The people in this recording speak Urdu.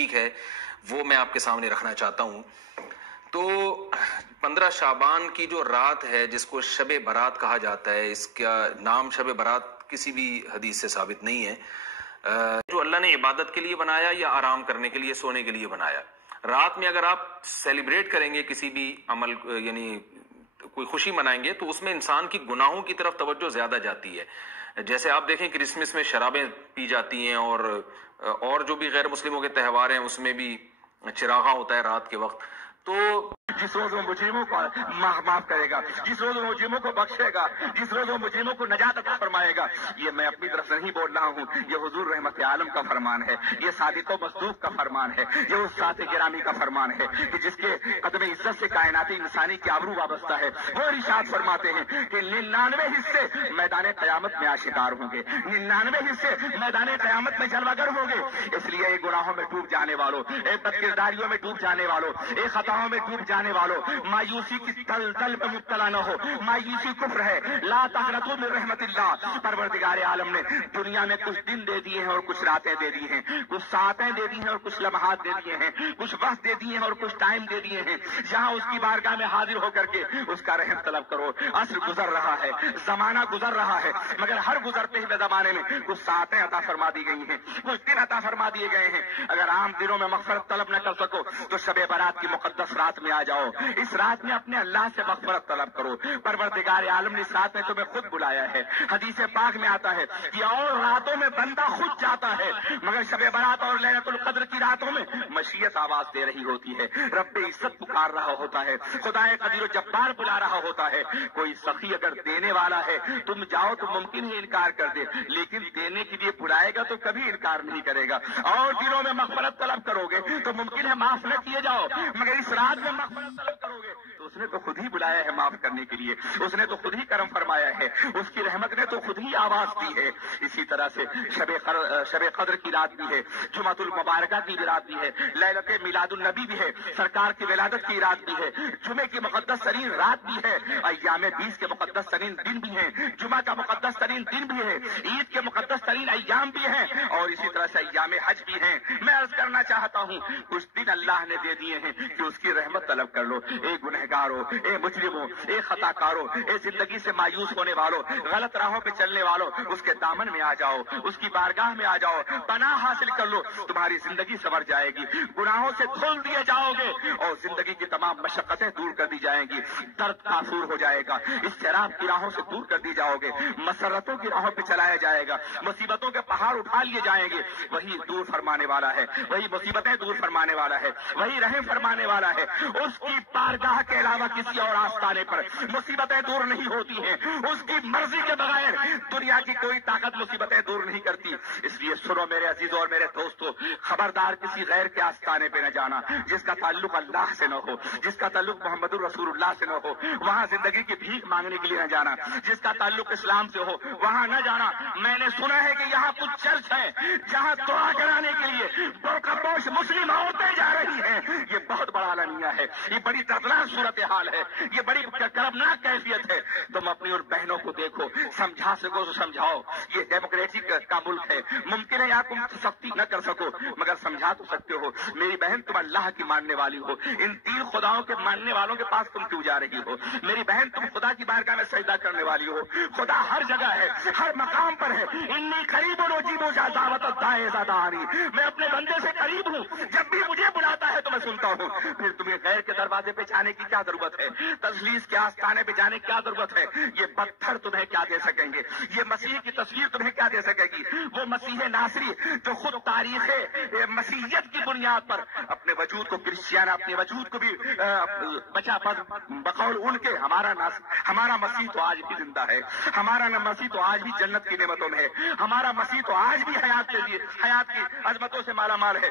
تحقیق ہے وہ میں آپ کے سامنے رکھنا چاہتا ہوں۔ تو 15 شعبان کی جو رات ہے جس کو شب برات کہا جاتا ہے، اس کا نام شب برات کسی بھی حدیث سے ثابت نہیں ہے۔ جو اللہ نے عبادت کے لیے بنایا یا آرام کرنے کے لیے، سونے کے لیے بنایا۔ رات میں اگر آپ سیلیبریٹ کریں گے کسی بھی عمل، یعنی کوئی خوشی منائیں گے، تو اس میں انسان کی گناہوں کی طرف توجہ زیادہ جاتی ہے۔ جیسے آپ دیکھیں کرسمس میں شرابیں پی جاتی ہیں، اور جو بھی غیر مسلموں کے تہوار ہیں اس میں بھی چراغاں ہوتا ہے رات کے وقت۔ تو جس روز وہ مجرموں کو معاف کرے گا، جس روز وہ مجرموں کو بخشے گا، جس روز وہ مجرموں کو نجات عطا فرمائے گا، یہ میں اپنی طرف سے نہیں بول رہا ہوں، یہ حضور رحمت عالم کا فرمان ہے، یہ صادق و مصدوق کا فرمان ہے، یہ اس ذات گرامی کا فرمان ہے کہ جس کے قدم عزت سے کائناتی انسانی کی آبرو وابستہ ہے۔ وہ ارشاد فرماتے ہیں کہ 99 حصے میدان قیامت میں آشکار ہوں گے، 99 حصے میدان قیامت میں جلوہ گر ہوں گے۔ اس لیے اے گناہوں میں ڈوب جانے والوں، اے بدکرداریوں میں ڈوب جانے والوں، اے خطاؤں میں ڈوب جانے والوں، مایوسی کی تل میں مبتلا نہ ہو۔ مایوسی کفر ہے، لا تقنطوا من رحمت اللہ۔ پروردگار عالم نے دنیا میں کچھ دن دے دیے ہیں اور کچھ راتیں دے دی ہیں، کچھ ساعتیں دے دی ہیں اور کچھ لمحات دے دیے ہیں، کچھ وقت دے دیے ہیں اور کچھ ٹائم دے دیے ہیں، جہاں اس کی بارگاہ میں حاضر ہو کر کے اس کا رحم طلب کرو۔ عصر گزر رہا ہے، زمانہ گزر رہا ہے، مگر ہر گزرتے ہوئے زمانے میں کچھ ساعتیں عطا فرما دی گئی ہیں، کچھ دن عطا فرما دیے گئے ہیں۔ اگر عام دنوں میں مغفرت طلب نہ کر سکو تو شب برات کی مقدس رات میں آ جاؤ، اس رات میں اپنے اللہ سے مغفرت طلب کرو۔ پروردگار عالم نے اس رات میں تمہیں خود بلایا ہے۔ حدیث پاک میں آتا ہے کہ اور راتوں میں بندہ خود جاتا ہے، مگر شب برات اور لیلۃ القدر کی راتوں میں مشیت آواز دے رہی ہوتی ہے، رب عزت پکار رہا ہوتا ہے، خدائے قدیر و جبار بلا رہا ہوتا ہے۔ کوئی سخی اگر دینے والا ہے، تم جاؤ تو ممکن ہی انکار کر دے، لیکن دینے کے لیے بلائے گا تو کبھی انکار نہیں کرے گا۔ اور دنوں میں مغفرت طلب کرو گے تو ممکن ہے معاف نہ کیے جاؤ، مگر اس رات میں مغفرت طلب کرو گے تو اس نے تو خود ہی بلایا ہے معاف کرنے کے لیے، اس نے تو خود ہی کرم فرمایا ہے، اس کی رحمت نے تو خود ہی آواز دی ہے۔ اسی طرح سے شب قدر کی رات بھی ہے، جمعۃ المبارکہ کی بھی رات بھی ہے، لیلۃ میلاد النبی بھی ہے، سرکار کی ولادت کی رات بھی ہے، جمعے کی مقدس ترین رات بھی ہے، ایام 20 کے مقدس ترین دن بھی ہیں، جمعہ کا مقدس ترین دن بھی ہے، عید کے مقدس ترین ایام بھی ہیں، اور اسی طرح سے ایام حج بھی ہیں۔ میں عرض کرنا چاہتا ہوں کچھ دن اللہ نے دے دیے ہیں کہ اس کی رحمت طلب کر لو۔ اے گنہگارو، اے مجرموں، اے خطا کارو، اے زندگی سے مایوس ہونے والوں، غلط راہوں پہ چلنے والوں، اس کے دامن میں آ جاؤ، اس کی بارگاہ میں آ جاؤ، پناہ حاصل کر لو، تمہاری زندگی سنور جائے گی، گناہوں سے دھل دیے جاؤ گے اور زندگی کی تمام مشقتیں دور کر دی جائیں گی، درد کافور ہو جائے گا، اضطراب کی راہوں سے دور کر دی جاؤ گے، مسرتوں کی راہوں پہ چلایا جائے گا، مصیبتوں کے پہاڑ اٹھا لیے جائیں گے۔ وہی دور فرمانے والا ہے، وہی مصیبتیں دور فرمانے والا ہے، وہی رحم فرمانے والا ہے۔ اس کی بارگاہ کے علاوہ کسی اور آستانے پر مصیبتیں دور نہیں ہوتی ہیں، اس کی مرضی کے بغیر دنیا کی کوئی طاقت مصیبتیں دور نہیں کرتی۔ اس لیے سنو میرے عزیزوں اور میرے دوستو، خبردار کسی غیر کے آستانے پہ نہ جانا، جس کا تعلق اللہ سے نہ ہو، جس کا تعلق محمد الرسول اللہ سے نہ ہو، وہاں زندگی کی بھیک مانگنے کے لیے نہ جانا، جس کا تعلق اسلام سے ہو وہاں نہ جانا۔ میں نے سنا ہے کہ یہاں کچھ چرچ ہے جہاں دعا کرانے کے لیے برقعوش مسلم عورتیں جا رہی ہیں، یہ بہت بڑا المیہ ہے، یہ بڑی دردناک صورتحال ہے، یہ بڑی کربناک کیفیت ہے۔ تم اپنی اور بہنوں کو دیکھو، سمجھا سکو تو سمجھاؤ، یہ ڈیموکریسی کا ملک ہے، ممکن ہے یہاں تم سختی نہ کر سکو مگر سمجھا تو سکتے ہو۔ میری بہن تم اللہ کی ماننے والی ہو، ان 3 خداؤں کے ماننے والوں کے پاس تم کیوں جا رہی ہو؟ میری بہن تم خدا کی بارگاہ میں سجدہ کرنے والی ہو، خدا ہر جگہ ہے، ہر مقام پر ہے۔ انی قریب اجیب دعوت الداعی اذا دعانی، میں اپنے بندے سے قریب ہوں، جب بھی مجھے بلاتا ہے تو میں سنتا ہوں۔ پھر تمہیں غیر کے دروازے پہ جانے کی کیا ضرورت ہے؟ تجلیس کے آستانے پہ جانے کی کیا ضرورت ہے؟ یہ پتھر تمہیں کیا دے سکیں گے؟ یہ مسیح کی تصویر تمہیں کیا دے سکے گی؟ وہ مسیح ناصری جو خود تاریخ مسیحیت کی بنیاد پر اپنے وجود کو کرسچیانہ، اپنے وجود کو بھی بچا بقول ان کے ہمارا مسیح تو آج بھی زندہ ہے، ہمارا مسیح تو آج بھی جنت کی نعمتوں میں ہے، ہمارا مسیح تو آج بھی حیات کی عظمتوں سے مالا مال ہے،